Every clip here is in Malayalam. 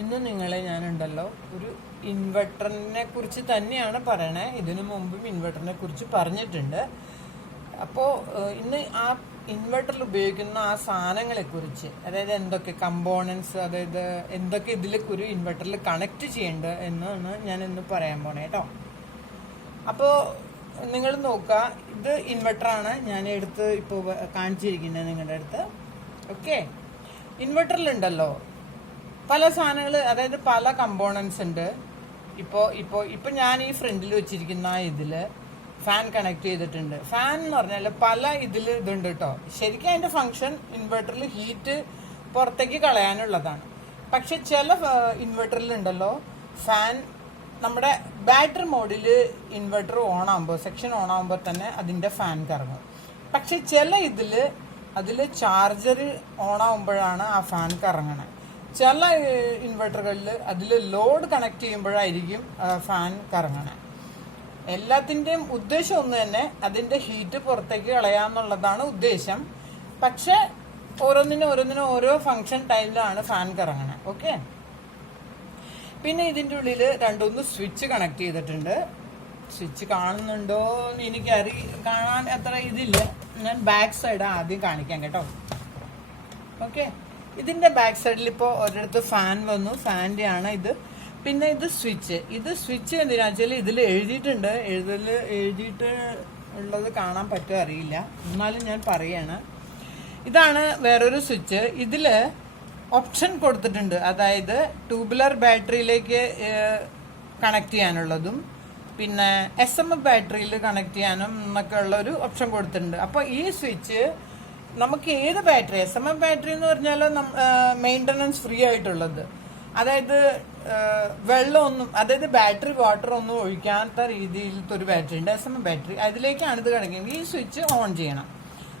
ഇന്ന് നിങ്ങളെ ഞാനുണ്ടല്ലോ ഒരു ഇൻവെർട്ടറിനെ കുറിച്ച് തന്നെയാണ് പറയണേ. ഇതിനു മുമ്പും ഇൻവെർട്ടറിനെ കുറിച്ച് പറഞ്ഞിട്ടുണ്ട്. അപ്പോൾ ഇന്ന് ആ ഇൻവെർട്ടറിൽ ഉപയോഗിക്കുന്ന ആ സാധനങ്ങളെ കുറിച്ച്, അതായത് എന്തൊക്കെ കമ്പോണൻസ്, അതായത് എന്തൊക്കെ ഇതിൽ ഒരു ഇൻവെർട്ടറിൽ കണക്ട് ചെയ്യേണ്ടത് എന്നാണ് ഞാൻ ഇന്ന് പറയാൻ പോണേ കേട്ടോ. അപ്പോൾ നിങ്ങൾ നോക്കുക, ഇത് ഇൻവെർട്ടറാണ് ഞാൻ എടുത്ത് ഇപ്പോൾ കാണിച്ചിരിക്കുന്നത് നിങ്ങളുടെ അടുത്ത്. ഓക്കെ, ഇൻവെർട്ടറിലുണ്ടല്ലോ പല സാധനങ്ങൾ, അതായത് പല കമ്പോണൻസ് ഉണ്ട്. ഇപ്പോൾ ഞാൻ ഈ ഫ്രണ്ടിൽ വെച്ചിരിക്കുന്ന ഇതില് ഫാൻ കണക്ട് ചെയ്തിട്ടുണ്ട്. ഫാൻ എന്ന് പറഞ്ഞാൽ പല ഇതുണ്ട് കേട്ടോ. ശരിക്കും അതിന്റെ ഫംഗ്ഷൻ ഇൻവെർട്ടറിൽ ഹീറ്റ് പുറത്തേക്ക് കളയാനുള്ളതാണ്. പക്ഷെ ചില ഇൻവെർട്ടറിലുണ്ടല്ലോ ഫാൻ നമ്മുടെ ബാറ്ററി മോഡില് ഇൻവെർട്ടർ ഓൺ ആകുമ്പോൾ, സെക്ഷൻ ഓൺ ആകുമ്പോൾ തന്നെ അതിന്റെ ഫാൻ കറങ്ങും. പക്ഷെ ചില അതില് ചാർജർ ഓൺ ആകുമ്പോഴാണ് ആ ഫാൻ കറങ്ങണത്. ചില ഇൻവെർട്ടറുകളിൽ അതിൽ ലോഡ് കണക്ട് ചെയ്യുമ്പോഴായിരിക്കും ഫാൻ കറങ്ങണത്. എല്ലാത്തിൻ്റെയും ഉദ്ദേശം ഒന്ന് തന്നെ, അതിന്റെ ഹീറ്റ് പുറത്തേക്ക് കളയാന്നുള്ളതാണ് ഉദ്ദേശം. പക്ഷെ ഓരോന്നിനും ഓരോ ഫംഗ്ഷൻ ടൈമിലാണ് ഫാൻ കറങ്ങണത്. ഓക്കെ, പിന്നെ ഇതിന്റെ ഉള്ളിൽ രണ്ടൊന്ന് സ്വിച്ച് കണക്ട് ചെയ്തിട്ടുണ്ട്. സ്വിച്ച് കാണുന്നുണ്ടോ എന്ന് എനിക്ക് കാണാൻ അത്ര ഇതില്ല. ഞാൻ ബാക്ക് സൈഡ് ആദ്യം കാണിക്കാം കേട്ടോ. ഓക്കെ, ഇതിന്റെ ബാക്ക് സൈഡിൽ ഇപ്പോൾ ഒരിടത്ത് ഫാൻ വന്നു, ഫാൻ്റെ ആണ് ഇത്. പിന്നെ ഇത് സ്വിച്ച് എന്തിനാ വെച്ചാൽ ഇതിൽ എഴുതിയിട്ട് ഉള്ളത് കാണാൻ പറ്റുമോ അറിയില്ല, എന്നാലും ഞാൻ പറയാണ്. ഇതാണ് വേറൊരു സ്വിച്ച്. ഇതില് ഓപ്ഷൻ കൊടുത്തിട്ടുണ്ട്, അതായത് ട്യൂബുലർ ബാറ്ററിയിലേക്ക് കണക്ട് ചെയ്യാനുള്ളതും പിന്നെ SMF ബാറ്ററിയിൽ കണക്ട് ചെയ്യാനും എന്നൊക്കെ ഉള്ള ഒരു ഓപ്ഷൻ കൊടുത്തിട്ടുണ്ട്. അപ്പൊ ഈ സ്വിച്ച് നമുക്ക് ഏത് ബാറ്ററി, SMF ബാറ്ററി എന്ന് പറഞ്ഞാൽ മെയിൻ്റനൻസ് ഫ്രീ ആയിട്ടുള്ളത്, അതായത് വെള്ളമൊന്നും, അതായത് ബാറ്ററി വാട്ടർ ഒന്നും ഒഴിക്കാത്ത രീതിയിലത്തെ ഒരു ബാറ്ററി ഉണ്ട്, SMF ബാറ്ററി. അതിലേക്കാണ് ഇത് കിടക്കുന്നത്. ഈ സ്വിച്ച് ഓൺ ചെയ്യണം,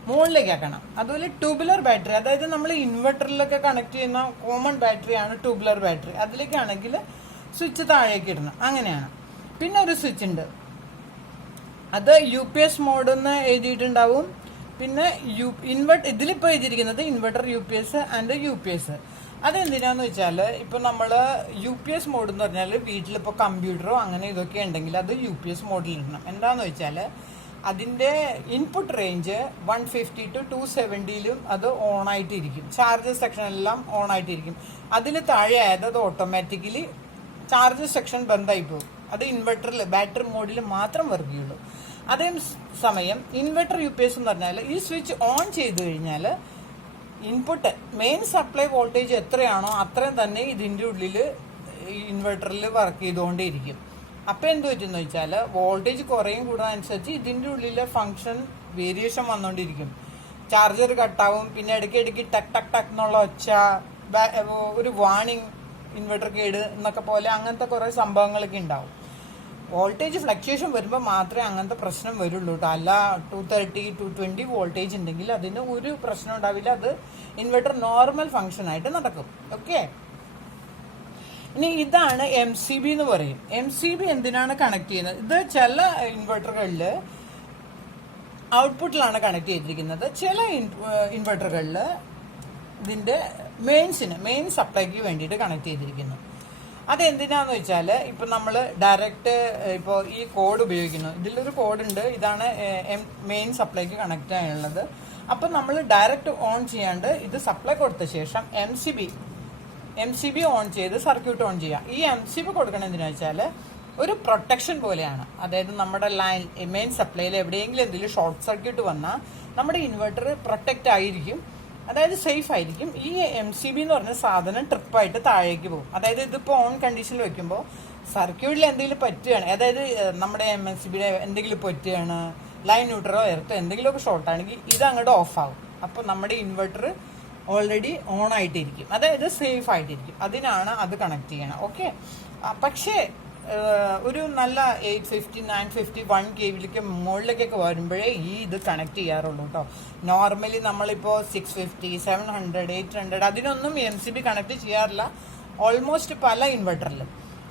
മുകളിലേക്ക് ആക്കണം. അതുപോലെ ട്യൂബുലർ ബാറ്ററി, അതായത് നമ്മൾ ഇൻവെർട്ടറിലൊക്കെ കണക്ട് ചെയ്യുന്ന കോമൺ ബാറ്ററിയാണ് ട്യൂബുലർ ബാറ്ററി. അതിലേക്കാണെങ്കിൽ സ്വിച്ച് താഴേക്ക് ഇടണം, അങ്ങനെയാണ്. പിന്നെ ഒരു സ്വിച്ച് ഉണ്ട്, അത് UPS മോഡ് എന്ന് എഴുതിയിട്ടുണ്ടാവും. പിന്നെ ഇതിലിപ്പോ എഴുതിയിരിക്കുന്നത് ഇൻവെർട്ടർ UPS ആൻഡ് UPS. അതെന്തിനാന്ന് വെച്ചാൽ ഇപ്പൊ നമ്മള് UPS മോഡ് എന്ന് പറഞ്ഞാൽ വീട്ടിലിപ്പോ കമ്പ്യൂട്ടറോ അങ്ങനെ ഇതൊക്കെ ഉണ്ടെങ്കിൽ അത് UPS മോഡിൽ ഇടണം. എന്താന്ന് വെച്ചാല് അതിന്റെ ഇൻപുട്ട് റേഞ്ച് 150 to 270 അത് ഓൺ ആയിട്ടിരിക്കും. ചാർജ് സെക്ഷൻ എല്ലാം ഓൺ ആയിട്ടിരിക്കും. അതിൽ താഴെ ആയത് അത് ഓട്ടോമാറ്റിക്കലി ചാർജ് സെക്ഷൻ ബന്ധായി പോകും. അത് ഇൻവെർട്ടറിൽ ബാറ്ററി മോഡിൽ മാത്രം വർക്ക് ചെയ്യുള്ളൂ. അതേ സമയം ഇൻവെർട്ടർ UPS എന്ന് പറഞ്ഞാൽ ഈ സ്വിച്ച് ഓൺ ചെയ്ത് കഴിഞ്ഞാൽ ഇൻപുട്ട് മെയിൻ സപ്ലൈ വോൾട്ടേജ് എത്രയാണോ അത്രയും തന്നെ ഇതിന്റെ ഉള്ളിൽ ഇൻവെർട്ടറിൽ വർക്ക് ചെയ്തുകൊണ്ടേയിരിക്കും. അപ്പൊ എന്ത് പറ്റുന്ന വെച്ചാൽ വോൾട്ടേജ് കുറയും കൂടുന്നതനുസരിച്ച് ഇതിന്റെ ഉള്ളിലെ ഫംഗ്ഷൻ വേരിയേഷൻ വന്നുകൊണ്ടിരിക്കും. ചാർജർ കട്ടാവും, പിന്നെ ഇടയ്ക്ക് ടക്ക് ടക്ക് ടക്ക് എന്നുള്ള ഒച്ച, ഒരു വാണിംഗ്, ഇൻവെർട്ടർ കേട് എന്നൊക്കെ പോലെ അങ്ങനത്തെ കുറെ സംഭവങ്ങളൊക്കെ ഉണ്ടാവും. വോൾട്ടേജ് ഫ്ലക്ച്വേഷൻ വരുമ്പോൾ മാത്രമേ അങ്ങനത്തെ പ്രശ്നം വരുള്ളൂ കേട്ടോ. അല്ല 230 220 വോൾട്ടേജ് ഉണ്ടെങ്കിൽ അതിന് ഒരു പ്രശ്നം ഉണ്ടാവില്ല. അത് ഇൻവെർട്ടർ നോർമൽ ഫംഗ്ഷൻ ആയിട്ട് നടക്കും. ഓക്കെ, ഇനി ഇതാണ് MCB എന്ന് പറയും. MCB എന്തിനാണ് കണക്ട് ചെയ്യുന്നത്? ഇത് ചില ഇൻവെർട്ടറുകളിൽ ഔട്ട്പുട്ടിലാണ് കണക്ട് ചെയ്തിരിക്കുന്നത്. ചില ഇൻവെർട്ടറുകളിൽ ഇതിന്റെ മെയിൻ സപ്ലൈക്ക് വേണ്ടിയിട്ട് കണക്ട് ചെയ്തിരിക്കുന്നു. അതെന്തിനാന്ന് വെച്ചാൽ ഇപ്പൊ നമ്മൾ ഡയറക്റ്റ് ഇപ്പോൾ ഈ കോഡ് ഉപയോഗിക്കുന്നു. ഇതിലൊരു കോഡ് ഉണ്ട്, ഇതാണ് മെയിൻ സപ്ലൈക്ക് കണക്ട് ചെയ്യാനുള്ളത്. അപ്പൊ നമ്മൾ ഡയറക്റ്റ് ഓൺ ചെയ്യാണ്ട് ഇത് സപ്ലൈ കൊടുത്ത ശേഷം MCB ഓൺ ചെയ്ത് സർക്യൂട്ട് ഓൺ ചെയ്യാം. ഈ MCB കൊടുക്കണം എന്തിനാ വെച്ചാൽ ഒരു പ്രൊട്ടക്ഷൻ പോലെയാണ്. അതായത് നമ്മുടെ മെയിൻ സപ്ലൈയിൽ എവിടെയെങ്കിലും എന്തെങ്കിലും ഷോർട്ട് സർക്യൂട്ട് വന്നാൽ നമ്മുടെ ഇൻവെർട്ടർ പ്രൊട്ടക്റ്റ് ആയിരിക്കും, അതായത് സേഫ് ആയിരിക്കും. ഈ MCB എന്ന് പറഞ്ഞ സാധനം ട്രിപ്പായിട്ട് താഴേക്ക് പോകും. അതായത് ഇതിപ്പോ ഓൺ കണ്ടീഷനിൽ വെക്കുമ്പോൾ സർക്യൂട്ടിൽ എന്തെങ്കിലും പറ്റുകയാണ്, അതായത് നമ്മുടെ MCBയുടെ എന്തെങ്കിലും പറ്റുകയാണ്, ലൈൻ ന്യൂട്രലോ എർത്തോ എന്തെങ്കിലുമൊക്കെ ഷോർട്ട് ആണെങ്കിൽ ഇത് അങ്ങോട്ട് ഓഫ് ആവും. അപ്പൊ നമ്മുടെ ഇൻവെർട്ടർ ഓൾറെഡി ഓൺ ആയിട്ടിരിക്കും, അതായത് സേഫ് ആയിട്ടിരിക്കും. അതിനാണ് അത് കണക്ട് ചെയ്യണം. ഓക്കെ, പക്ഷേ ഒരു നല്ല 850 950 1 kVയിലേക്ക് മുകളിലേക്കൊക്കെ വരുമ്പോഴേ ഇത് കണക്ട് ചെയ്യാറുള്ളൂ കേട്ടോ. നോർമലി നമ്മളിപ്പോ 650 700 800 അതിനൊന്നും MCB കണക്ട് ചെയ്യാറില്ല ഓൾമോസ്റ്റ് പല ഇൻവെർട്ടറിലും.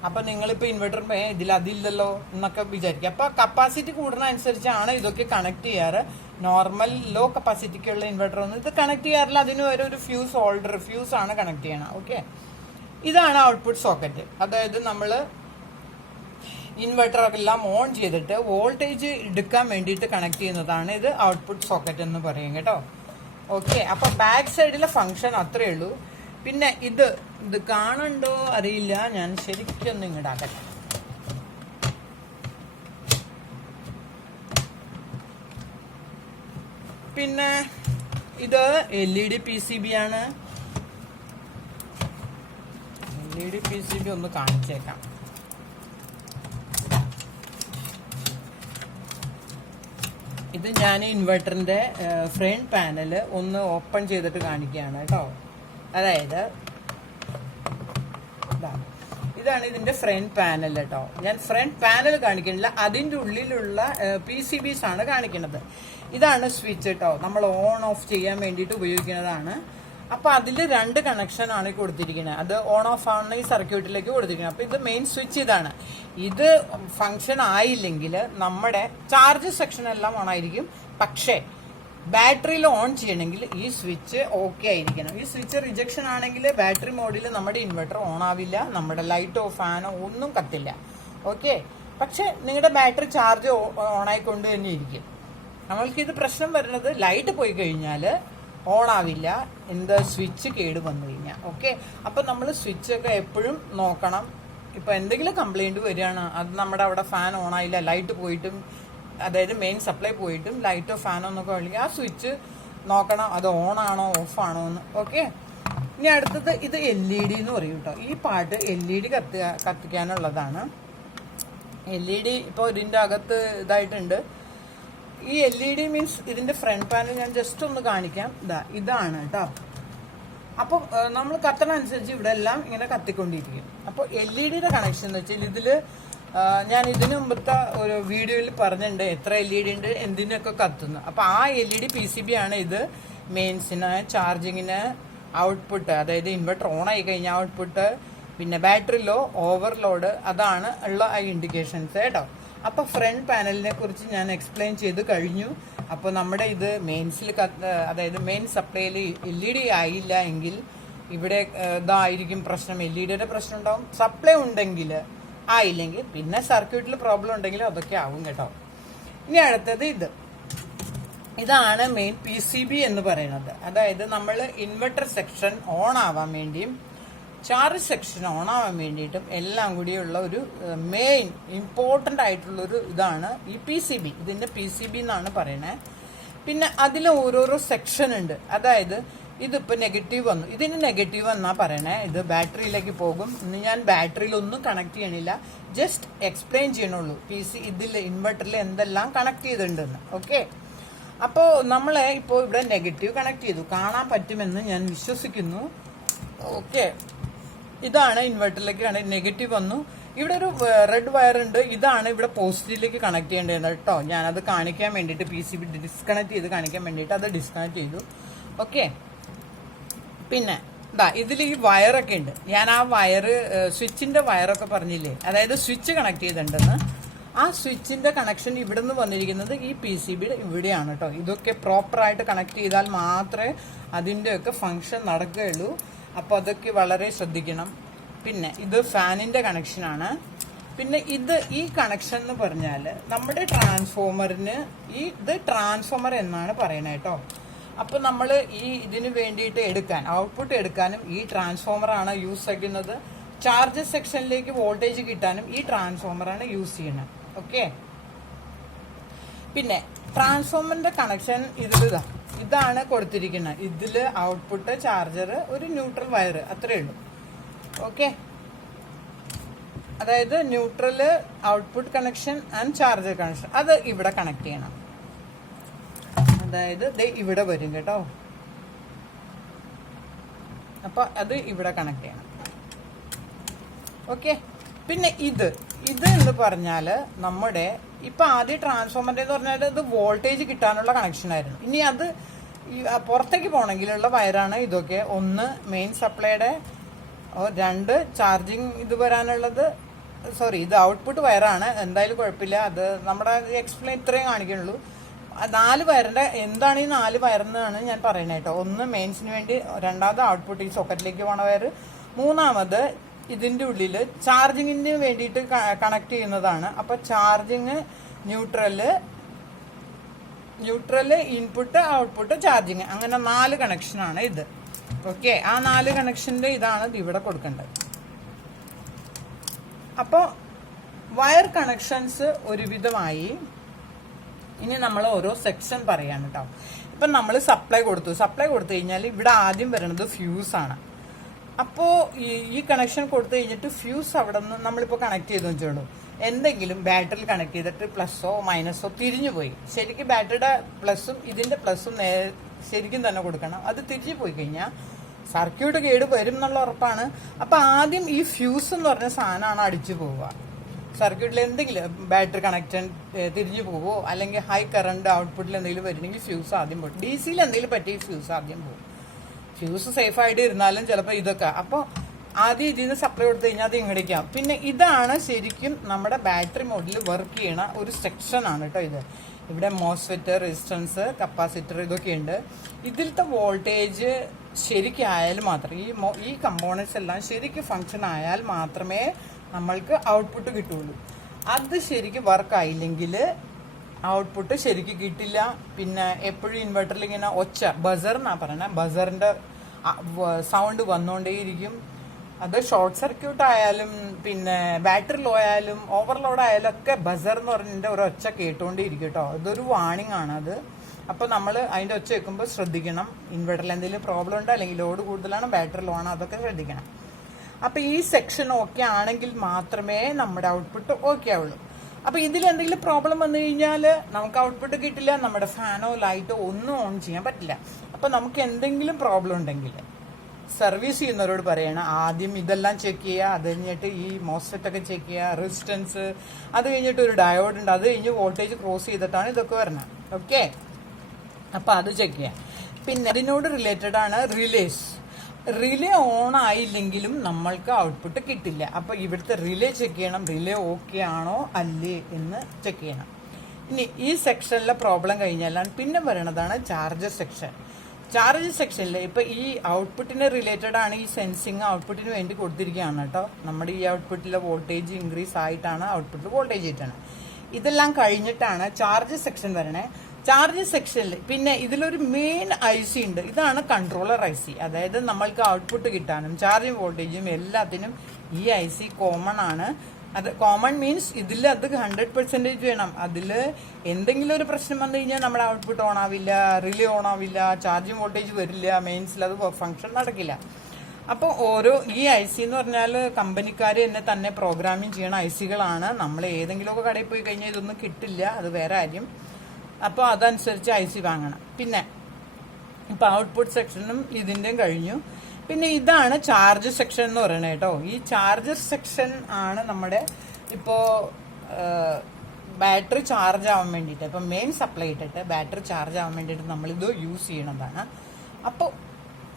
അപ്പൊ നിങ്ങളിപ്പോ ഇൻവെർട്ടർ ഇതിൽ അതില്ലല്ലോ എന്നൊക്കെ വിചാരിക്കും. അപ്പൊ കപ്പാസിറ്റി കൂടുന്ന അനുസരിച്ചാണ് ഇതൊക്കെ കണക്ട് ചെയ്യാറ്. നോർമൽ ലോ കപ്പാസിറ്റിക്കുള്ള ഇൻവെർട്ടർ ഒന്നും ഇത് കണക്ട് ചെയ്യാറില്ല. അതിന് വരെ ഒരു ഫ്യൂസ് ആണ് കണക്ട് ചെയ്യണം. ഓക്കെ, ഇതാണ് ഔട്ട്പുട്ട് സോക്കറ്റ്. അതായത് നമ്മൾ ഇൻവെർട്ടർ എല്ലാം ഓൺ ചെയ്തിട്ട് വോൾട്ടേജ് എടുക്കാൻ വേണ്ടിയിട്ട് കണക്ട് ചെയ്യുന്നതാണ് ഇത് ഔട്ട്പുട്ട് സോക്കറ്റ് എന്ന് പറയും കേട്ടോ. ഓക്കെ, അപ്പൊ ബാക്ക് സൈഡിലെ ഫംഗ്ഷൻ അത്രയേ ഉള്ളൂ. പിന്നെ ഇത് കാണണ്ടോ അറിയില്ല, ഞാൻ ശരിക്കൊന്നും ഇങ്ങോട്ടാക്കട്ടെ. പിന്നെ ഇത് LED PCB ആണ്. LED PCB ഒന്ന് കാണിച്ചേക്കാം. ഇത് ഞാൻ ഇൻവെർട്ടറിന്റെ ഫ്രണ്ട് പാനൽ ഒന്ന് ഓപ്പൺ ചെയ്തിട്ട് കാണിക്കുകയാണ് കേട്ടോ. അതായത് ഇതാണ് ഇതിന്റെ ഫ്രണ്ട് പാനൽ കേട്ടോ. ഞാൻ ഫ്രണ്ട് പാനൽ കാണിക്കുന്നില്ല, അതിന്റെ ഉള്ളിലുള്ള PCBs ആണ് കാണിക്കുന്നത്. ഇതാണ് സ്വിച്ച് കേട്ടോ, നമ്മൾ ഓൺ ഓഫ് ചെയ്യാൻ വേണ്ടിയിട്ട് ഉപയോഗിക്കുന്നതാണ്. അപ്പൊ അതിൽ 2 കണക്ഷൻ ആണ് കൊടുത്തിരിക്കുന്നത്. അത് ഓൺ ഓഫ് ആണ് ഈ സർക്യൂട്ടിലേക്ക് കൊടുത്തിരിക്കുന്നത്. അപ്പൊ ഇത് മെയിൻ സ്വിച്ച് ഇതാണ്. ഇത് ഫംഗ്ഷൻ ആയില്ലെങ്കിൽ നമ്മുടെ ചാർജ് സെക്ഷൻ എല്ലാം ഓൺ ആയിരിക്കും. പക്ഷേ ബാറ്ററിയിൽ ഓൺ ചെയ്യണമെങ്കിൽ ഈ സ്വിച്ച് ഓക്കെ ആയിരിക്കണം. ഈ സ്വിച്ച് റിജക്ഷൻ ആണെങ്കിൽ ബാറ്ററി മോഡിൽ നമ്മുടെ ഇൻവെർട്ടർ ഓൺ ആവില്ല, നമ്മുടെ ലൈറ്റോ ഫാനോ ഒന്നും കത്തില്ല. ഓക്കെ, പക്ഷെ നിങ്ങളുടെ ബാറ്ററി ചാർജ് ഓൺ ആയിക്കൊണ്ട് തന്നെ ഇരിക്കും. നമ്മൾക്ക് ഇത് പ്രശ്നം വരുന്നത് ലൈറ്റ് പോയി കഴിഞ്ഞാൽ ഓൺ ആവില്ല, എന്ത് സ്വിച്ച് കേട് വന്നു കഴിഞ്ഞാൽ. ഓക്കെ, അപ്പൊ നമ്മൾ സ്വിച്ച് ഒക്കെ എപ്പോഴും നോക്കണം. ഇപ്പൊ എന്തെങ്കിലും കംപ്ലൈന്റ് വരികയാണ്, അത് നമ്മുടെ അവിടെ ഫാൻ ഓൺ ആയില്ല, ലൈറ്റ് പോയിട്ടും അതായത് മെയിൻ സപ്ലൈ പോയിട്ടും ലൈറ്റോ ഫാനോ എന്നൊക്കെ ഉണ്ടെങ്കിൽ ആ സ്വിച്ച് നോക്കണം, അത് ഓൺ ആണോ ഓഫ് ആണോ എന്ന്. ഓക്കെ, ഇനി അടുത്തത് ഇത് LED എന്ന് പറയും കേട്ടോ. ഈ പാട്ട് LED കത്തിക്കാനുള്ളതാണ്. LED ഇപ്പോൾ ഇതിൻ്റെ അകത്ത് ഇതായിട്ടുണ്ട്. ഈ LED മീൻസ് ഇതിന്റെ ഫ്രണ്ട് പാനൽ ഞാൻ ജസ്റ്റ് ഒന്ന് കാണിക്കാം. ഇതാണ് കേട്ടോ. അപ്പം നമ്മൾ കത്തണനുസരിച്ച് ഇവിടെ എല്ലാം ഇങ്ങനെ കത്തിക്കൊണ്ടിരിക്കും. അപ്പോൾ LED കണക്ഷൻ എന്ന് വെച്ചാൽ ഇതില് ഞാൻ ഇതിനു മുമ്പത്തെ ഒരു വീഡിയോയിൽ പറഞ്ഞിട്ടുണ്ട് എത്ര LED ഉണ്ട്, എന്തിനൊക്കെ കത്തുന്നു. അപ്പൊ ആ LED PCB ആണ് ഇത് മെയിൻസിന്, ചാർജിങ്ങിന്, ഔട്ട്പുട്ട്, അതായത് ഇൻവെർട്ടർ ഓൺ ആയി കഴിഞ്ഞാൽ ഔട്ട്പുട്ട്, പിന്നെ ബാറ്ററി ലോ, ഓവർലോഡ്, അതാണ് ഉള്ള ആ ഇൻഡിക്കേഷൻസ് കേട്ടോ. അപ്പൊ ഫ്രണ്ട് പാനലിനെ കുറിച്ച് ഞാൻ എക്സ്പ്ലെയിൻ ചെയ്ത് കഴിഞ്ഞു. അപ്പോൾ നമ്മുടെ ഇത് മെയിൻസിൽ അതായത് മെയിൻ സപ്ലൈയിൽ LED ആയില്ല എങ്കിൽ ഇവിടെ ഇതായിരിക്കും പ്രശ്നം, LED പ്രശ്നം ഉണ്ടാവും. സപ്ലൈ ഉണ്ടെങ്കിൽ ആയില്ലെങ്കിൽ പിന്നെ സർക്യൂട്ടിൽ പ്രോബ്ലം ഉണ്ടെങ്കിൽ അതൊക്കെ ആവും കേട്ടോ. ഇനി അടുത്തത് ഇതാണ് മെയിൻ PCB എന്ന് പറയുന്നത്. അതായത് നമ്മൾ ഇൻവെർട്ടർ സെക്ഷൻ ഓൺ ആവാൻ വേണ്ടിയും ചാർജ് സെക്ഷൻ ഓൺ ആവാൻ വേണ്ടിയിട്ടും എല്ലാം കൂടിയുള്ള ഒരു മെയിൻ ഇമ്പോർട്ടൻ്റ് ആയിട്ടുള്ളൊരു ഇതാണ് ഈ PCB. ഇതിന്റെ PCB എന്നാണ് പറയണേ. പിന്നെ അതിൽ ഓരോരോ സെക്ഷൻ ഉണ്ട്. അതായത് ഇതിപ്പോൾ നെഗറ്റീവ് വന്നു, ഇതിന് നെഗറ്റീവ് എന്നാ പറയണേ. ഇത് ബാറ്ററിയിലേക്ക് പോകും. ഇന്ന് ഞാൻ ബാറ്ററിയിലൊന്നും കണക്ട് ചെയ്യണില്ല, ജസ്റ്റ് എക്സ്പ്ലെയിൻ ചെയ്യണുള്ളൂ ഇതിൽ ഇൻവെർട്ടറിൽ എന്തെല്ലാം കണക്ട് ചെയ്തിട്ടുണ്ടെന്ന്. ഓക്കെ, അപ്പോൾ നമ്മളെ ഇപ്പോൾ ഇവിടെ നെഗറ്റീവ് കണക്ട് ചെയ്തു, കാണാൻ പറ്റുമെന്ന് ഞാൻ വിശ്വസിക്കുന്നു. ഓക്കെ, ഇതാണ് ഇൻവെർട്ടറിലേക്ക് നെഗറ്റീവ് വന്നു. ഇവിടെ ഒരു റെഡ് വയർ ഉണ്ട്, ഇതാണ് ഇവിടെ പോസിറ്റീവിലേക്ക് കണക്ട് ചെയ്യേണ്ടത് കേട്ടോ. ഞാനത് കാണിക്കാൻ വേണ്ടിയിട്ട് PCB ഡിസ്കണക്ട് ചെയ്ത് കാണിക്കാൻ വേണ്ടിയിട്ട് അത് ഡിസ്കണക്ട് ചെയ്തു. ഓക്കെ, പിന്നെ ഇതിൽ ഈ വയറൊക്കെ ഉണ്ട്. ഞാൻ ആ വയറ് സ്വിച്ചിന്റെ വയറൊക്കെ പറഞ്ഞില്ലേ, അതായത് സ്വിച്ച് കണക്ട് ചെയ്തിട്ടുണ്ടെന്ന്. ആ സ്വിച്ചിന്റെ കണക്ഷൻ ഇവിടെ നിന്ന് വന്നിരിക്കുന്നത് ഈ PCB ഇവിടെയാണ് കേട്ടോ. ഇതൊക്കെ പ്രോപ്പറായിട്ട് കണക്ട് ചെയ്താൽ മാത്രമേ അതിൻ്റെയൊക്കെ ഫങ്ഷൻ നടക്കുകയുള്ളൂ. അപ്പോൾ അതൊക്കെ വളരെ ശ്രദ്ധിക്കണം. പിന്നെ ഇത് ഫാനിന്റെ കണക്ഷനാണ്. പിന്നെ ഈ കണക്ഷൻ എന്ന് പറഞ്ഞാൽ നമ്മുടെ ട്രാൻസ്ഫോമറിന് ഇത് ട്രാൻസ്ഫോമർ എന്നാണ് പറയണത് കേട്ടോ. അപ്പൊ നമ്മൾ ഇതിന് വേണ്ടിയിട്ട് ഔട്ട്പുട്ട് എടുക്കാനും ഈ ട്രാൻസ്ഫോമർ ആണ് യൂസ് ചെയ്യുന്നത്. ചാർജ് സെക്ഷനിലേക്ക് വോൾട്ടേജ് കിട്ടാനും ഈ ട്രാൻസ്ഫോമർ ആണ് യൂസ് ചെയ്യുന്നത്. ഓക്കെ, പിന്നെ ട്രാൻസ്ഫോമറിന്റെ കണക്ഷൻ ഇതാണ് കൊടുത്തിരിക്കുന്നത്. ഇതില് ഔട്ട്പുട്ട്, ചാർജർ, ഒരു ന്യൂട്രൽ വയർ, അത്രേ ഉള്ളൂ. ഓക്കെ, അതായത് neutral, output connection and charger connection, അത് ഇവിടെ കണക്ട് ചെയ്യണം. അതായത് ഇവിടെ വരും കേട്ടോ. അപ്പൊ അത് ഇവിടെ കണക്ട് ചെയ്യണം. ഓക്കെ, പിന്നെ ഇത് എന്ന് പറഞ്ഞാല് നമ്മുടെ ഇപ്പൊ ആദ്യം ട്രാൻസ്ഫോമറിന്റെ എന്ന് പറഞ്ഞാൽ ഇത് വോൾട്ടേജ് കിട്ടാനുള്ള കണക്ഷൻ ആയിരുന്നു. ഇനി അത് പുറത്തേക്ക് പോകണമെങ്കിലുള്ള വയറാണ് ഇതൊക്കെ. ഒന്ന് മെയിൻ സപ്ലൈയുടെ, 2 ചാർജിങ് ഇത് വരാനുള്ളത്. സോറി, ഇത് ഔട്ട്പുട്ട് വയറാണ്. എന്തായാലും കുഴപ്പമില്ല, അത് നമ്മുടെ എക്സ്പ്ലെയിൻ ഇത്രയും കാണിക്കുന്നുള്ളൂ. 4 വയറിന്റെ എന്താണ് ഈ 4 വയറെന്നാണ് ഞാൻ പറയുന്നത് കേട്ടോ. ഒന്ന് മെയിൻസിന് വേണ്ടി, രണ്ടാമത് ഔട്ട്പുട്ട് ഈ സോക്കറ്റിലേക്ക് പോണ വയർ, മൂന്നാമത് ഇതിൻ്റെ ഉള്ളിൽ ചാർജിങ്ങിന് വേണ്ടിയിട്ട് കണക്ട് ചെയ്യുന്നതാണ്. അപ്പോൾ charging, neutral, input, output, charging, അങ്ങനെ 4 കണക്ഷനാണ് ഇത്. ഓക്കെ, ആ 4 കണക്ഷൻ്റെ ഇതാണ് ഇവിടെ കൊടുക്കേണ്ടത്. അപ്പോൾ വയർ കണക്ഷൻസ് ഒരുവിധമായി. ഇനി നമ്മൾ ഓരോ സെക്ഷൻ പറയാണ് കേട്ടോ. ഇപ്പം നമ്മൾ സപ്ലൈ കൊടുത്തു കഴിഞ്ഞാൽ ഇവിടെ ആദ്യം വരുന്നത് ഫ്യൂസാണ്. അപ്പോൾ ഈ കണക്ഷൻ കൊടുത്തു കഴിഞ്ഞിട്ട് ഫ്യൂസ് അവിടെ നിന്ന് നമ്മളിപ്പോൾ കണക്ട് ചെയ്തു വെച്ചോളൂ. എന്തെങ്കിലും ബാറ്ററിയിൽ കണക്ട് ചെയ്തിട്ട് പ്ലസ്സോ മൈനസോ തിരിഞ്ഞു പോയി, ശരിക്കും ബാറ്ററിയുടെ പ്ലസും ഇതിൻ്റെ പ്ലസും ശരിക്കും തന്നെ കൊടുക്കണം. അത് തിരിഞ്ഞു പോയി കഴിഞ്ഞാൽ സർക്യൂട്ട് കേട് വരും എന്നുള്ള ഉറപ്പാണ്. അപ്പം ആദ്യം ഈ ഫ്യൂസ് എന്ന് പറഞ്ഞ സാധനമാണ് അടിച്ചു പോവുക. സർക്യൂട്ടിൽ എന്തെങ്കിലും ബാറ്ററി കണക്ഷൻ തിരിഞ്ഞു പോവോ അല്ലെങ്കിൽ ഹൈ കറണ്ട് ഔട്ട്പുട്ടിൽ എന്തെങ്കിലും വരുന്നെങ്കിൽ ഫ്യൂസ് ആദ്യം പോകും. ഡി സിയിൽ എന്തെങ്കിലും പറ്റി ഫ്യൂസ് ആദ്യം പോകും. ഫ്യൂസ് സേഫായിട്ട് ഇരുന്നാലും ചിലപ്പോൾ ഇതൊക്കെ. അപ്പോൾ ആദ്യം ഇതിൽ നിന്ന് സപ്ലൈ കൊടുത്തു കഴിഞ്ഞാൽ അത് ഇങ്ങടേക്കാം. പിന്നെ ഇതാണ് ശരിക്കും നമ്മുടെ ബാറ്ററി മോഡിൽ വർക്ക് ചെയ്യണ ഒരു സെക്ഷനാണ് കേട്ടോ ഇത്. ഇവിടെ മോസ്ഫെറ്റ്, റെസിസ്റ്റൻസ്, കപ്പാസിറ്റർ ഇതൊക്കെ ഉണ്ട്. ഇതിലത്തെ വോൾട്ടേജ് ശരിക്കായാൽ മാത്രമേ ഈ കമ്പോണൻസ് എല്ലാം ശരിക്കും ഫങ്ഷൻ ആയാൽ മാത്രമേ നമ്മൾക്ക് ഔട്ട്പുട്ട് കിട്ടുള്ളൂ. അത് ശരിക്കും വർക്കായില്ലെങ്കിൽ ഔട്ട്പുട്ട് ശരിക്കും കിട്ടില്ല. പിന്നെ എപ്പോഴും ഇൻവെർട്ടറിൽ ഇങ്ങനെ ഒച്ച, ബസർ എന്നാണ് പറയുന്നത്, ബസറിൻ്റെ സൗണ്ട് വന്നുകൊണ്ടേയിരിക്കും. അത് ഷോർട്ട് സർക്യൂട്ട് ആയാലും പിന്നെ ബാറ്ററി ലോ ആയാലും ഓവർലോഡ് ആയാലും ഒക്കെ ബസർ എന്ന് പറഞ്ഞതിൻ്റെ ഒരു ഒച്ച കേട്ടുകൊണ്ടേയിരിക്കും കേട്ടോ. ഇതൊരു വാണിംഗ് ആണ് അത്. അപ്പോൾ നമ്മൾ അതിൻ്റെ ഒച്ച വെക്കുമ്പോൾ ശ്രദ്ധിക്കണം. ഇൻവെർട്ടറിൽ എന്തെങ്കിലും പ്രോബ്ലം ഉണ്ടോ, അല്ലെങ്കിൽ ലോഡ് കൂടുതലാണ്, ബാറ്ററി ലോ ആണോ, അതൊക്കെ ശ്രദ്ധിക്കണം. അപ്പോൾ ഈ സെക്ഷൻ ഓക്കെ ആണെങ്കിൽ മാത്രമേ നമ്മുടെ ഔട്ട്പുട്ട് ഓക്കെ ആവുള്ളൂ. അപ്പോൾ ഇതിൽ എന്തെങ്കിലും പ്രോബ്ലം വന്നു കഴിഞ്ഞാൽ നമുക്ക് ഔട്ട്പുട്ട് കിട്ടില്ല, നമ്മുടെ ഫാനോ ലൈറ്റോ ഒന്നും ഓൺ ചെയ്യാൻ പറ്റില്ല. അപ്പോൾ നമുക്ക് എന്തെങ്കിലും പ്രോബ്ലം ഉണ്ടെങ്കിൽ സർവീസ് ചെയ്യുന്നവരോട് പറയണം ആദ്യം ഇതെല്ലാം ചെക്ക് ചെയ്യുക. അത് കഴിഞ്ഞിട്ട് ഈ മോസ്ഫെറ്റ് ഒക്കെ ചെക്ക് ചെയ്യുക, റെസിസ്റ്റൻസ്, അത് കഴിഞ്ഞിട്ട് ഒരു ഡയോഡ് ഉണ്ട്, അത് കഴിഞ്ഞ് വോൾട്ടേജ് ക്രോസ് ചെയ്തിട്ടാണ് ഇതൊക്കെ വരണം. ഓക്കെ, അപ്പോൾ അത് ചെക്ക് ചെയ്യാം. പിന്നെ അതിനോട് റിലേറ്റഡ് ആണ് റിലേസ്. റിലേ ഓൺ ആയില്ലെങ്കിലും നമ്മൾക്ക് ഔട്ട്പുട്ട് കിട്ടില്ല. അപ്പോൾ ഇവിടുത്തെ റിലേ ചെക്ക് ചെയ്യണം, റിലേ ഓക്കെ ആണോ അല്ലേ എന്ന് ചെക്ക് ചെയ്യണം. ഇനി ഈ സെക്ഷനിലെ പ്രോബ്ലം കഴിഞ്ഞാലാണ് പിന്നെ പറയണതാണ് ചാർജർ സെക്ഷൻ. ചാർജ് സെക്ഷനിൽ ഇപ്പം ഈ ഔട്ട്പുട്ടിന് റിലേറ്റഡ് ആണ് ഈ സെൻസിങ് ഔട്ട്പുട്ടിന് വേണ്ടി കൊടുത്തിരിക്കുകയാണ് കേട്ടോ. നമ്മുടെ ഈ ഔട്ട്പുട്ടിലെ വോൾട്ടേജ് ഇൻക്രീസ് ആയിട്ടാണ് ഔട്ട്പുട്ടിൽ വോൾട്ടേജ് ആയിട്ടാണ്. ഇതെല്ലാം കഴിഞ്ഞിട്ടാണ് ചാർജ് സെക്ഷൻ വരണേ. ചാർജ് സെക്ഷനിൽ പിന്നെ ഇതിലൊരു മെയിൻ IC ഉണ്ട്. ഇതാണ് കൺട്രോളർ IC. അതായത് നമ്മൾക്ക് ഔട്ട്പുട്ട് കിട്ടാനും ചാർജിങ് വോൾട്ടേജും എല്ലാത്തിനും ഈ IC കോമൺ ആണ്. അത് കോമൺ മീൻസ് ഇതിൽ അത് 100% വേണം. അതിൽ എന്തെങ്കിലും ഒരു പ്രശ്നം വന്നു കഴിഞ്ഞാൽ നമ്മുടെ ഔട്ട്പുട്ട് ഓൺ ആവില്ല, റിലേ ഓൺ ആവില്ല, ചാർജിങ് വോൾട്ടേജ് വരില്ല, മെയിൻസിൽ അത് ഫങ്ഷൻ നടക്കില്ല. അപ്പോൾ ഈ IC എന്ന് പറഞ്ഞാൽ കമ്പനിക്കാർ തന്നെ പ്രോഗ്രാമിങ് ചെയ്യണ ICകളാണ്. നമ്മൾ ഏതെങ്കിലുമൊക്കെ കടയിൽ പോയി കഴിഞ്ഞാൽ ഇതൊന്നും കിട്ടില്ല, അത് വേറെ കാര്യം. അപ്പോൾ അതനുസരിച്ച് IC വാങ്ങണം. പിന്നെ ഇപ്പോൾ ഔട്ട്പുട്ട് സെക്ഷനും ഇതിൻ്റെയും കഴിഞ്ഞു. പിന്നെ ഇതാണ് ചാർജ് സെക്ഷൻ എന്ന് പറയുന്നത് കേട്ടോ. ഈ ചാർജർ സെക്ഷൻ ആണ് നമ്മുടെ ഇപ്പോൾ ബാറ്ററി ചാർജ് ആവാൻ വേണ്ടിയിട്ട്, ഇപ്പം മെയിൻ സപ്ലൈ ഇട്ടിട്ട് ബാറ്ററി ചാർജ് ആവാൻ വേണ്ടിയിട്ട് നമ്മളിത് യൂസ് ചെയ്യണതാണ്. അപ്പോൾ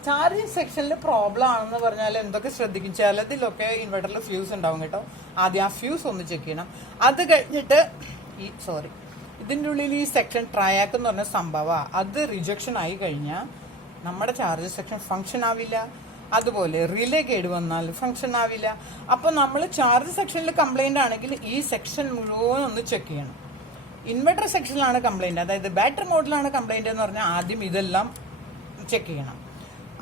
ചാർജിങ് സെക്ഷനിൽ പ്രോബ്ലം ആണെന്ന് പറഞ്ഞാൽ എന്തൊക്കെ ശ്രദ്ധിക്കും. ചിലതിലൊക്കെ ഇൻവെർട്ടറിൽ ഫ്യൂസ് ഉണ്ടാവും കേട്ടോ. ആദ്യം ആ ഫ്യൂസ് ഒന്ന് ചെക്ക് ചെയ്യണം. അത് കഴിഞ്ഞിട്ട് ഇതിൻ്റെ ഉള്ളിൽ ഈ സെക്ഷൻ ട്രയാക്ക് എന്ന് പറഞ്ഞ സംഭവമാണ്. അത് റിജക്ഷൻ ആയി കഴിഞ്ഞാൽ നമ്മുടെ ചാർജ് സെക്ഷൻ ഫങ്ഷൻ ആവില്ല. അതുപോലെ റിലേ കേട് വന്നാൽ ഫങ്ഷൻ ആവില്ല. അപ്പോൾ നമ്മൾ ചാർജ് സെക്ഷനിൽ കംപ്ലൈൻ്റ് ആണെങ്കിൽ ഈ സെക്ഷൻ മുഴുവൻ ഒന്ന് ചെക്ക് ചെയ്യണം. ഇൻവെർട്ടർ സെക്ഷനിലാണ് കംപ്ലൈൻറ്റ്, അതായത് ബാറ്ററി മോഡിലാണ് കംപ്ലൈൻറ്റ് എന്ന് പറഞ്ഞാൽ ആദ്യം ഇതെല്ലാം ചെക്ക് ചെയ്യണം.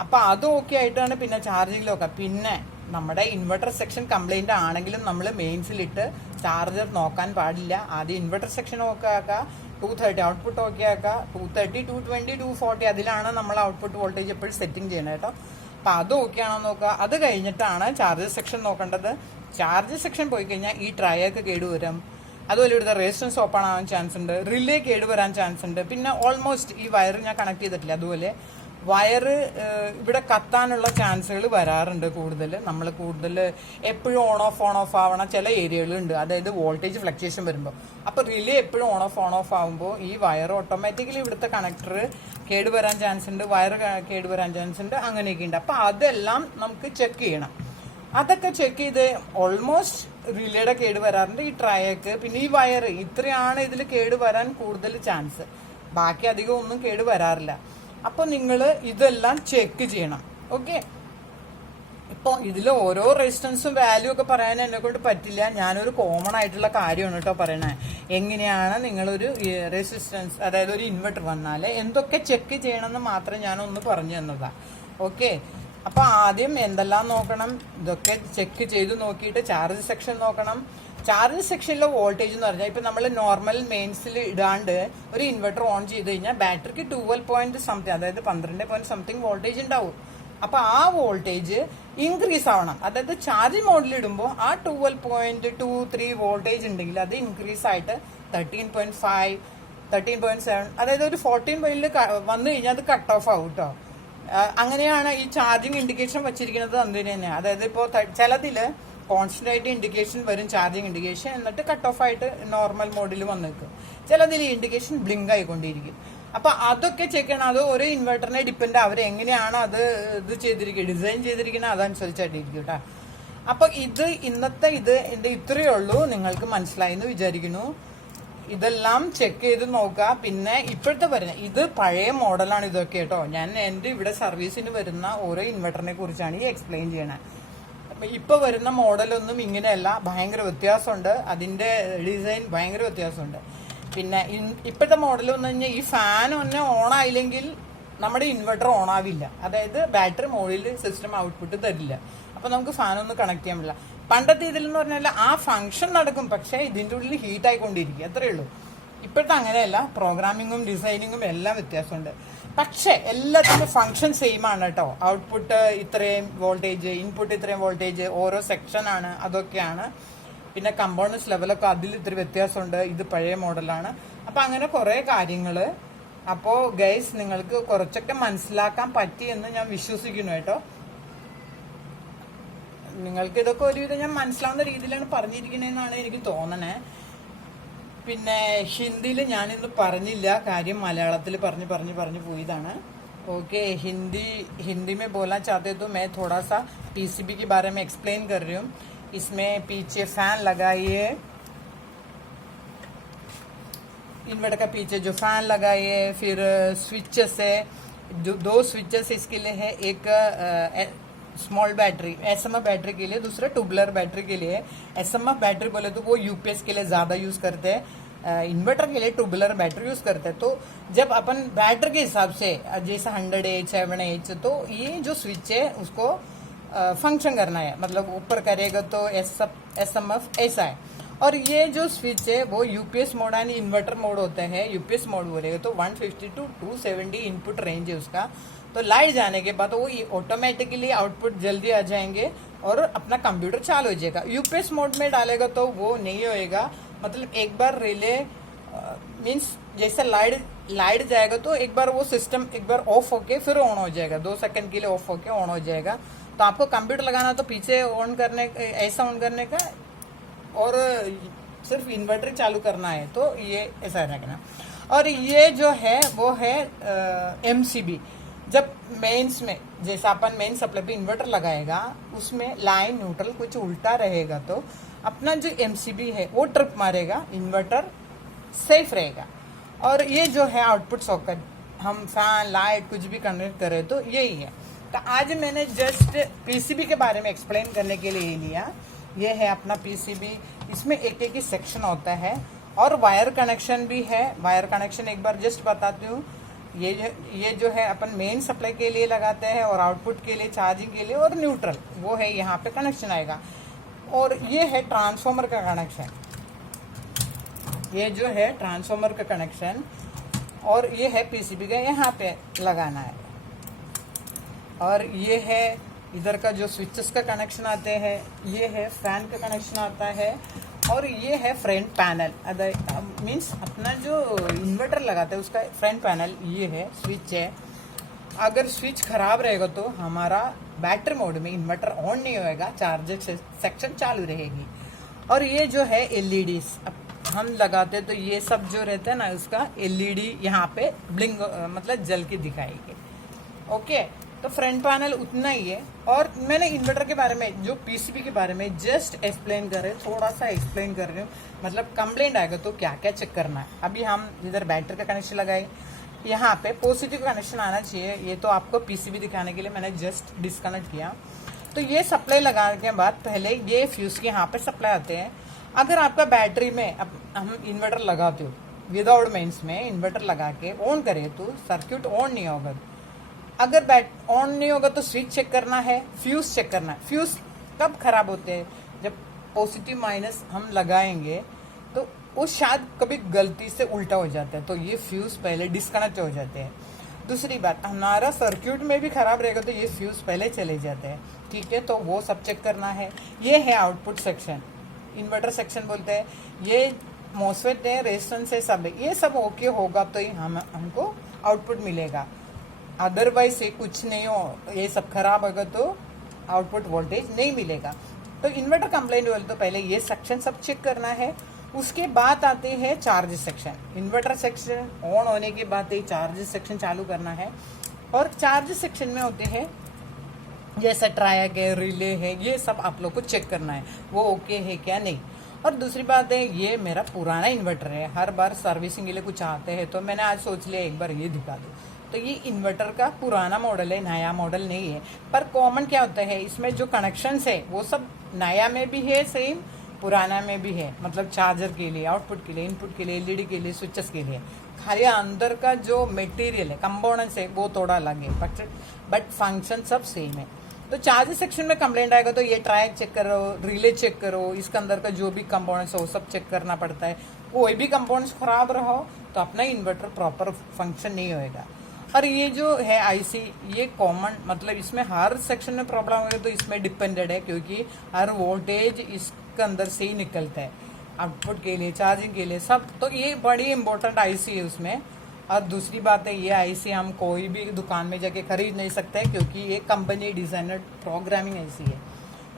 അപ്പോൾ അത് ഓക്കെ ആയിട്ടാണ് പിന്നെ ചാർജിങ്ങിലൊക്കെ. പിന്നെ നമ്മുടെ ഇൻവെർട്ടർ സെക്ഷൻ കംപ്ലൈൻ്റ് ആണെങ്കിലും നമ്മൾ മെയിൻസിലിട്ട് ചാർജർ നോക്കാൻ പാടില്ല. ആദ്യം ഇൻവെർട്ടർ സെക്ഷൻ ഓക്കെ ആക്കുക, 230 ഔട്ട്പുട്ട് ഓക്കെ ആക്കുക, 230, 220, 240 അതിലാണ് നമ്മൾ ഔട്ട്പുട്ട് വോൾട്ടേജ് എപ്പോഴും സെറ്റിംഗ് ചെയ്യണം കേട്ടോ. അപ്പോൾ അത് ഓക്കെ ആണോ നോക്കുക. അത് കഴിഞ്ഞിട്ടാണ് ചാർജ് സെക്ഷൻ നോക്കേണ്ടത്. ചാർജ് സെക്ഷൻ പോയി കഴിഞ്ഞാൽ ഈ ട്രയൊക്കെ കേടുവരും. അതുപോലെ ഇവിടുത്തെ റെസിസ്റ്റൻസ് ഓപ്പൺ ആവാൻ ചാൻസ് ഉണ്ട്, റിലേ കേടുവരാൻ ചാൻസ് ഉണ്ട്. പിന്നെ ഓൾമോസ്റ്റ് ഈ വയർ ഞാൻ കണക്ട് ചെയ്തിട്ടില്ല, അതുപോലെ വയറ് ഇവിടെ കത്താനുള്ള ചാൻസുകൾ വരാറുണ്ട് കൂടുതൽ. നമ്മൾ കൂടുതൽ എപ്പോഴും ഓൺ ഓഫ് ആവണ ചില ഏരിയകളുണ്ട്, അതായത് വോൾട്ടേജ് ഫ്ലക്ച്വേഷൻ വരുമ്പോൾ. അപ്പോൾ റിലേ എപ്പോഴും ഓൺ ഓഫ് ആവുമ്പോൾ ഈ വയർ ഓട്ടോമാറ്റിക്കലി ഇവിടുത്തെ കണക്ടർ കേടുവരാൻ ചാൻസ് ഉണ്ട്, വയർ കേടുവരാൻ ചാൻസ് ഉണ്ട്, അങ്ങനെയൊക്കെ ഉണ്ട്. അപ്പോൾ അതെല്ലാം നമുക്ക് ചെക്ക് ചെയ്യണം. അതൊക്കെ ചെക്ക് ചെയ്ത് ഓൾമോസ്റ്റ് റിലേയുടെ കേട് വരാറുണ്ട്, ഈ ട്രയക്ക്, പിന്നെ ഈ വയർ, ഇത്രയാണ് ഇതിൽ കേട് വരാൻ കൂടുതൽ ചാൻസ്. ബാക്കി അധികം ഒന്നും കേട് വരാറില്ല. അപ്പോൾ നിങ്ങൾ ഇതെല്ലാം ചെക്ക് ചെയ്യണം. ഓക്കെ, ഇപ്പോൾ ഇതിൽ ഓരോ റെസിസ്റ്റൻസും വാല്യൂ ഒക്കെ പറയാൻ എന്നെ കൊണ്ട് പറ്റില്ല. ഞാനൊരു കോമൺ ആയിട്ടുള്ള കാര്യമാണ് കേട്ടോ പറയണേ. എങ്ങനെയാണ് നിങ്ങളൊരു റെസിസ്റ്റൻസ്, അതായത് ഒരു ഇൻവെർട്ടർ വന്നാൽ എന്തൊക്കെ ചെക്ക് ചെയ്യണമെന്ന് മാത്രം ഞാനൊന്ന് പറഞ്ഞു തന്നതാണ്. ഓക്കെ, അപ്പോൾ ആദ്യം എന്തെല്ലാം നോക്കണം, ഇതൊക്കെ ചെക്ക് ചെയ്ത് നോക്കിയിട്ട് ചാർജ് സെക്ഷൻ നോക്കണം. ചാർജ് സെക്ഷനിലെ വോൾട്ടേജ് എന്ന് പറഞ്ഞാൽ ഇപ്പം നമ്മൾ നോർമൽ മെയിൻസിൽ ഇടാണ്ട് ഒരു ഇൻവെർട്ടർ ഓൺ ചെയ്ത് കഴിഞ്ഞാൽ ബാറ്ററിക്ക് 12 അതായത് 12 വോൾട്ടേജ് ഉണ്ടാവും. അപ്പൊ ആ വോൾട്ടേജ് ഇൻക്രീസ് ആവണം. അതായത് ചാർജിങ് മോഡിൽ ഇടുമ്പോൾ ആ 12.23 വോൾട്ടേജ് ഉണ്ടെങ്കിൽ അത് ഇൻക്രീസ് ആയിട്ട് 13.5, 13.7, അതായത് ഒരു 14 വൈലിൽ വന്നു കഴിഞ്ഞാൽ അത് കട്ട് ഓഫ് ആവും കേട്ടോ. അങ്ങനെയാണ് ഈ ചാർജിങ് ഇൻഡിക്കേഷൻ വെച്ചിരിക്കുന്നത് അതിന് തന്നെ. അതായത് ഇപ്പോൾ ചിലതില് കോൺസ്റ്റന്റ് ആയിട്ട് ഇൻഡിക്കേഷൻ വരും, ചാർജിങ് ഇൻഡിക്കേഷൻ, എന്നിട്ട് കട്ട് ഓഫ് ആയിട്ട് നോർമൽ മോഡിൽ വന്നു നിൽക്കും. ചിലതിൽ ഇൻഡിക്കേഷൻ ബ്ലിങ്ക് ആയിക്കൊണ്ടിരിക്കും. അപ്പൊ അതൊക്കെ ചെക്ക് ചെയ്യണം. അത് ഒരു ഇൻവെർട്ടറിനെ ഡിപ്പെൻഡ്, അവർ എങ്ങനെയാണ് അത് ഡിസൈൻ ചെയ്തിരിക്കുന്നത് അതനുസരിച്ചായിട്ടിരിക്കും കേട്ടോ. അപ്പൊ ഇന്നത്തെ എന്റെ ഇത്രയേ ഉള്ളൂ. നിങ്ങൾക്ക് മനസ്സിലായി എന്ന് വിചാരിക്കുന്നു. ഇതെല്ലാം ചെക്ക് ചെയ്ത് നോക്കുക. പിന്നെ ഇപ്പോഴത്തെ വരുന്ന ഇത് പഴയ മോഡലാണ് ഇതൊക്കെ കേട്ടോ. ഞാൻ എന്റെ ഇവിടെ സർവീസിന് വരുന്ന ഓരോ ഇൻവെർട്ടറിനെ കുറിച്ചാണ് ഈ എക്സ്പ്ലെയിൻ ചെയ്യണത്. ഇപ്പൊ വരുന്ന മോഡലൊന്നും ഇങ്ങനെയല്ല, ഭയങ്കര വ്യത്യാസമുണ്ട്. അതിന്റെ ഡിസൈൻ ഭയങ്കര വ്യത്യാസമുണ്ട്. പിന്നെ ഇപ്പോഴത്തെ മോഡൽ എന്ന് പറഞ്ഞാൽ ഈ ഫാൻ ഒന്ന് ഓൺ ആയില്ലെങ്കിൽ നമ്മുടെ ഇൻവെർട്ടർ ഓൺ ആവില്ല. അതായത് ബാറ്ററി മുകളിൽ സിസ്റ്റം ഔട്ട്പുട്ട് തരില്ല. അപ്പൊ നമുക്ക് ഫാൻ ഒന്നും കണക്ട് ചെയ്യാൻ പറ്റില്ല. പണ്ടത്തെ ഇതിലെന്ന് പറഞ്ഞാൽ ആ ഫംഗ്ഷൻ നടക്കും, പക്ഷെ ഇതിന്റെ ഉള്ളിൽ ഹീറ്റ് ആയിക്കൊണ്ടിരിക്കും, അത്രയേ ഉള്ളൂ. ഇപ്പോഴത്തെ അങ്ങനെയല്ല, പ്രോഗ്രാമിങ്ങും ഡിസൈനിങ്ങും എല്ലാം വ്യത്യാസമുണ്ട്. പക്ഷെ എല്ലാത്തിനും ഫംഗ്ഷൻ സെയിം ആണ് കേട്ടോ. ഔട്ട്പുട്ട് ഇത്രയും വോൾട്ടേജ്, ഇൻപുട്ട് ഇത്രയും വോൾട്ടേജ്, ഓരോ സെക്ഷൻ ആണ്, അതൊക്കെയാണ്. പിന്നെ കമ്പോണൻസ് ലെവലൊക്കെ അതിൽ ഇത്തിരി വ്യത്യാസമുണ്ട്. ഇത് പഴയ മോഡലാണ്. അപ്പൊ അങ്ങനെ കുറെ കാര്യങ്ങള്. അപ്പോ ഗൈസ് നിങ്ങൾക്ക് കുറച്ചൊക്കെ മനസ്സിലാക്കാൻ പറ്റി എന്ന് ഞാൻ വിശ്വസിക്കുന്നു കേട്ടോ. നിങ്ങൾക്ക് ഇതൊക്കെ ഒരുവിധം ഞാൻ മനസ്സിലാവുന്ന രീതിയിലാണ് പറഞ്ഞിരിക്കണെന്നാണ് എനിക്ക് തോന്നണേ. പിന്നെ ഹിന്ദിയിൽ ഞാനിന്ന് പറഞ്ഞില്ല, കാര്യം മലയാളത്തിൽ പറഞ്ഞു പോയതാണ്. ओके हिंदी में बोलना चाहते तो मैं थोड़ा सा पीसीबी के बारे में एक्सप्लेन कर रही हूँ. इसमें पीछे फैन लगाइए, इन्वर्टर का पीछे जो फैन लगाइए, फिर स्विचेस है, जो 2 स्विचेस इसके लिए है. एक स्मॉल बैटरी एसएमएफ बैटरी के लिए, दूसरा ट्यूबलर बैटरी के लिए. एसएमएफ बैटरी बोले तो वो यूपीएस के लिए ज्यादा यूज करते हैं, इन्वर्टर के लिए ट्यूबलर बैटरी यूज करते हैं. तो जब अपन बैटरी के हिसाब से जैसे 100H 7H, तो ये जो स्विच है उसको फंक्शन करना है. मतलब ऊपर करेगा तो एसएमएफ ऐसा है. और ये जो स्विच है वो UPS mode and inverter mode होता है. यूपीएस मोड बोलेगा तो 150 to 270 इनपुट रेंज है उसका. तो लाइट जाने के बाद वो ऑटोमेटिकली आउटपुट जल्दी आ जाएंगे और अपना कंप्यूटर चालू हो जाएगा. यूपीएस मोड में डालेगा तो वो नहीं होएगा. मतलब एक बार रिले मीन्स जैसे लाइट जाएगा तो एक बार वो सिस्टम एक बार ऑफ होके फिर ऑन हो जाएगा. 2 सेकंड के लिए ऑफ होके ऑन हो जाएगा. तो आपको कंप्यूटर लगाना तो पीछे ऑन करने, ऐसा ऑन करने का, और सिर्फ इन्वर्टर चालू करना है तो ये ऐसा रखना. और ये जो है वो है एमसीबी. जब मेंस में जैसा अपन मेन सप्लाई पे इन्वर्टर लगाएगा उसमें लाइन न्यूट्रल कुछ उल्टा रहेगा तो अपना जो एमसीबी है वो ट्रिप मारेगा, इन्वर्टर सेफ रहेगा. और ये जो है आउटपुट सॉकेट, हम फैन लाइट कुछ भी कनेक्ट करें तो यही है. तो आज मैंने जस्ट पीसीबी के बारे में एक्सप्लेन करने के लिए लिया. ये है अपना पीसीबी. इसमें एक एक ही सेक्शन होता है और वायर कनेक्शन भी है. वायर कनेक्शन एक बार जस्ट बताती हूँ. ये जो है अपन मेन सप्लाई के लिए लगाते हैं और आउटपुट के लिए, चार्जिंग के लिए, और न्यूट्रल वो है यहाँ पे कनेक्शन आएगा. और ये है ट्रांसफॉर्मर का कनेक्शन. ये जो है ट्रांसफॉर्मर का कनेक्शन, और ये है पीसीबी का यहाँ पे लगाना है. और ये है इधर का जो स्विचेस का कनेक्शन आते हैं. ये है फैन का कनेक्शन आता है. और ये है फ्रंट पैनल, मीन्स अपना जो इन्वर्टर लगाते हैं उसका फ्रंट पैनल. ये है स्विच है. अगर स्विच खराब रहेगा तो हमारा बैटरी मोड में इन्वर्टर ऑन नहीं होएगा, चार्जर सेक्शन चालू रहेगी. और ये जो है एलईडी हम लगाते हैं तो ये सब जो रहता है ना उसका एलईडी यहाँ पे ब्लिंग मतलब जल के दिखाएगी. ओके, तो फ्रंट पैनल उतना ही है. और मैंने इन्वर्टर के बारे में, जो पीसीबी के बारे में जस्ट एक्सप्लेन कर रहे, थोड़ा सा एक्सप्लेन कर रही हूँ. मतलब कंप्लेंट आएगा तो क्या क्या चेक करना है. अभी हम इधर बैटरी का कनेक्शन लगाए, यहाँ पे पॉजिटिव कनेक्शन आना चाहिए. ये तो आपको पीसीबी दिखाने के लिए मैंने जस्ट डिस्कनेक्ट किया. तो ये सप्लाई लगाने के बाद पहले ये फ्यूज के यहाँ पे सप्लाई आते हैं। अगर आपका बैटरी में अब हम इन्वर्टर लगाते हो विदाउट मेंस में इन्वर्टर लगा के ऑन करे तो सर्किट ऑन नहीं होगा। अगर ऑन नहीं होगा तो स्विच चेक करना है, फ्यूज चेक करना है। फ्यूज कब खराब होते हैं? जब पॉजिटिव माइनस हम लगाएंगे तो वो शायद कभी गलती से उल्टा हो जाता है, तो ये फ्यूज पहले डिस्कनेक्ट हो जाते हैं। दूसरी बात, हमारा सर्किट में भी खराब रहेगा तो ये फ्यूज पहले चले जाते हैं, ठीक है। तो वो सब चेक करना है। ये है आउटपुट सेक्शन, इन्वर्टर सेक्शन बोलते हैं। ये मॉसफेट है, रेजिस्टेंस है, सब है। ये सब ओके होगा तो ही हमको आउटपुट मिलेगा। अदरवाइज ये कुछ नहीं हो, ये सब खराब होगा तो आउटपुट वोल्टेज नहीं मिलेगा। तो इन्वर्टर कंप्लेंट बोले तो पहले ये सेक्शन सब चेक करना है। उसके बाद आते हैं charge section. Inverter section on होने के बाद ये चार्ज सेक्शन चालू करना है। और चार्ज सेक्शन में होते हैं जैसे ट्रायक है, रिले है, ये सब आप लोग को चेक करना है वो ओके है क्या नहीं। और दूसरी बात है, ये मेरा पुराना इन्वर्टर है, हर बार सर्विसिंग के लिए कुछ आते हैं तो मैंने आज सोच लिया एक बार ये दिखा दूँ। तो ये इन्वर्टर का पुराना मॉडल है, नया मॉडल नहीं है। पर कॉमन क्या होता है, इसमें जो कनेक्शंस है वो सब नया में भी है सेम, पुराना में भी है। मतलब चार्जर के लिए, आउटपुट के लिए, इनपुट के लिए, एलईडी के लिए, स्विचेस के लिए। खाली अंदर का जो मटेरियल है, कंपोनेंट्स है, वो थोड़ा अलग है, बट फंक्शन सब सेम है। तो चार्ज सेक्शन में कंप्लेंट आएगा तो ये ट्रायक चेक करो, रिले चेक करो, इसके अंदर का जो भी कंपोनेंट्स हो सब चेक करना पड़ता है। कोई भी कंपोनेंट्स खराब रहो तो अपना इन्वर्टर प्रॉपर फंक्शन नहीं होएगा। और ये जो है आईसी, ये कॉमन, मतलब इसमें हर सेक्शन में प्रॉब्लम होगी तो इसमें डिपेंडेड है, क्योंकि हर वोल्टेज इसके अंदर से ही निकलता है, आउटपुट के लिए, चार्जिंग के लिए, सब। तो ये बड़ी इंपॉर्टेंट आईसी है उसमें। और दूसरी बात है, ये आईसी हम कोई भी दुकान में जाके खरीद नहीं सकते, क्योंकि ये कंपनी डिजाइनर प्रोग्रामिंग आईसी है,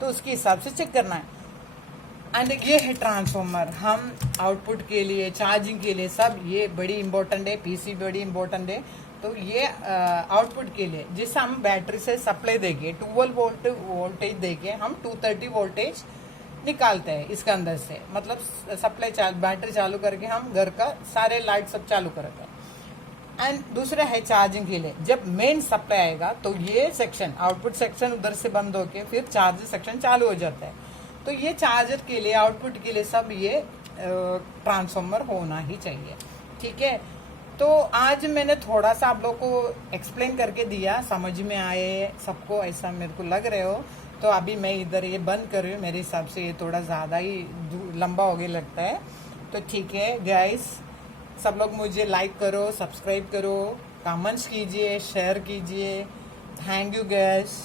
तो उसके हिसाब से चेक करना है। एंड ये है ट्रांसफॉर्मर, हम आउटपुट के लिए, चार्जिंग के लिए, सब ये बड़ी इंपॉर्टेंट है। पीसी बड़ी इंपॉर्टेंट है। तो ये आउटपुट के लिए जैसे हम बैटरी से सप्लाई देके 12 वोल्ट वोल्टेज देके हम 230 वोल्टेज निकालते हैं इसके अंदर से, मतलब सप्लाई बैटरी चालू करके हम घर का सारे लाइट सब चालू करते हैं। एंड दूसरा है चार्जिंग के लिए, जब मेन सप्लाई आएगा तो ये सेक्शन, आउटपुट सेक्शन उधर से बंद होके फिर चार्ज सेक्शन चालू हो जाता है। तो ये चार्जर के लिए, आउटपुट के लिए सब ये ट्रांसफॉर्मर होना ही चाहिए, ठीक है। तो आज मैंने थोड़ा सा आप लोग को एक्सप्लेन करके दिया, समझ में आए सबको, ऐसा मेरे को लग रहे हो। तो अभी मैं इधर ये बंद कर रही हूँ, मेरे हिसाब से ये थोड़ा ज़्यादा ही लंबा हो गया लगता है। तो ठीक है गाइस, सब लोग मुझे लाइक करो, सब्सक्राइब करो, कमेंट्स कीजिए, शेयर कीजिए। Thank you guys.